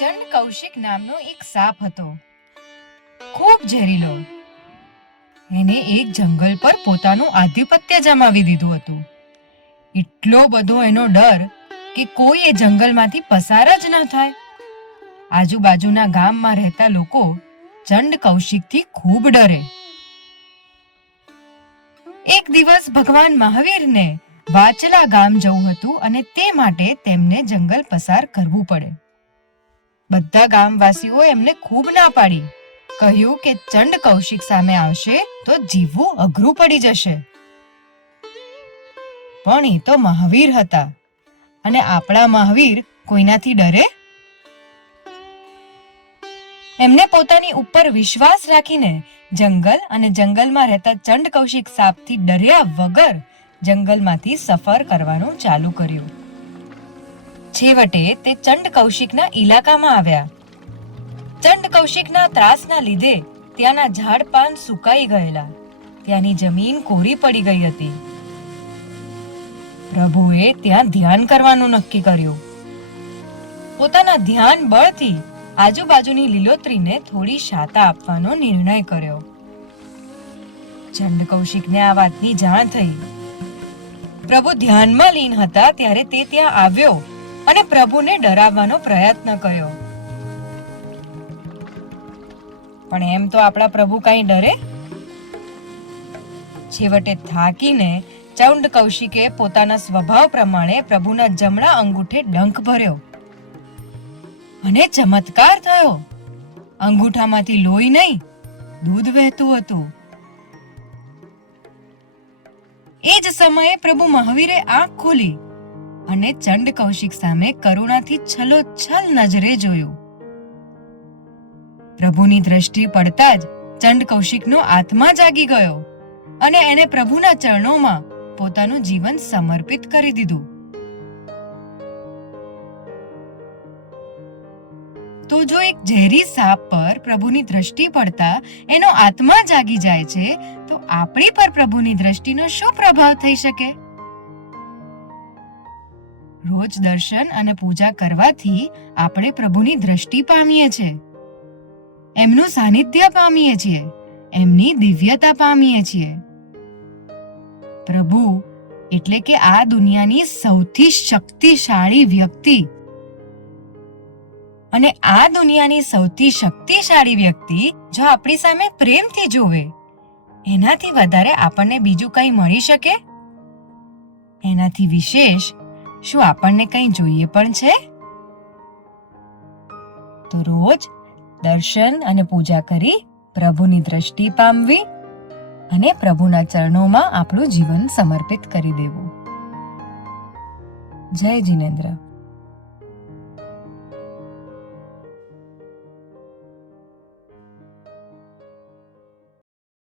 ચંડ કૌશિક નામનો એક સાપ હતો. ખૂબ ઝેરીલો. એને એક જંગલ પર પોતાનું આધિપત્ય જમાવી દીધું હતું. એટલો બધો એનો ડર કે કોઈ એ જંગલમાંથી પસાર જ ન થાય. આજુબાજુના ગામમાં રહેતા લોકો ચંડ કૌશિકથી ખૂબ ડરે. એક દિવસ ભગવાન મહાવીરને વાચલા ગામ જવું હતું અને તે માટે તેમને જંગલ પસાર કરવું પડે. બધા ગામવાસીઓ એમને ખૂબ ના પાડી. કહ્યું કે ચંડ કૌશિક સામે આવશે તો જીવવું અઘરું પડી જશે. પણ એ તો મહાવીર હતા. અને આપણા મહાવીર કોઈનાથી ડરે? એમને પોતાની ઉપર વિશ્વાસ રાખીને જંગલ અને જંગલમાં રહેતા ચંડ કૌશિક સાપથી ડર્યા વગર જંગલમાંથી સફર કરવાનું ચાલુ કર્યું. છેવટે તે ચંડ કૌશિકના ઇલાકામાં આવ્યા. ચંડ કૌશિકના ત્રાસના લીધે ત્યાંના ઝાડ પાન સુકાઈ ગયેલા. ત્યાંની જમીન કોરી પડી ગઈ હતી. પ્રભુએ ત્યાં ધ્યાન કરવાનું નક્કી કર્યું. પોતાના ધ્યાન બળથી આજુબાજુની લીલોતરીને થોડી શાતા આપવાનો નિર્ણય કર્યો. ચંડ કૌશિકને આ વાતની જાણ થઈ. પ્રભુ ધ્યાનમાં લીન હતા ત્યારે તે ત્યાં આવ્યો. અને પ્રભુને ડરાવવાનો પ્રયત્ન કર્યો. પણ એમ તો આપણા પ્રભુ કઈ ડરે? છેવટે થાકીને ચૌંડ કૌશિકે પોતાના સ્વભાવ પ્રમાણે પ્રભુના જમણા અંગૂઠે ડંખ ભર્યો. અને ચમત્કાર થયો. અંગૂઠામાંથી લોહી નહીં, દૂધ વહેતું હતું. એ જ સમયે પ્રભુ મહાવીરે આંખ ખોલી. અને ચંડ કૌશિક સામે કરુણાથી છલોછલ નજરે જોયું. પ્રભુની દ્રષ્ટિ પડતા જ ચંડ કૌશિકનો આત્મા જાગી ગયો અને એને પ્રભુના ચરણોમાં પોતાનું જીવન સમર્પિત કરી દીધું. તો જો એક ઝેરી સાપ પર પ્રભુની દ્રષ્ટિ પડતા એનો આત્મા જાગી જાય છે, તો આપણી પર પ્રભુની દ્રષ્ટિનો શું પ્રભાવ થઈ શકે? રોજ દર્શન અને પૂજા કરવાથી આપણે પ્રભુની દ્રષ્ટિ પામીએ છીએ. એમનું સાનિધ્ય પામીએ છીએ. એમની દિવ્યતા પામીએ છીએ. પ્રભુ, એટલે કે આ દુનિયાની સૌથી શક્તિશાળી વ્યક્તિ. અને આ દુનિયાની સૌથી શક્તિશાળી વ્યક્તિ જો આપણી સામે પ્રેમથી જોવે એનાથી વધારે આપણને બીજું કંઈ મળી શકે? એનાથી વિશેષ શું આપણને કંઈ જોઈએ પણ છે? તો રોજ દર્શન અને પૂજા કરી પ્રભુની દ્રષ્ટિ પામવી અને પ્રભુના ચરણોમાં આપણું જીવન સમર્પિત કરી દેવું. જય જીનેન્દ્ર.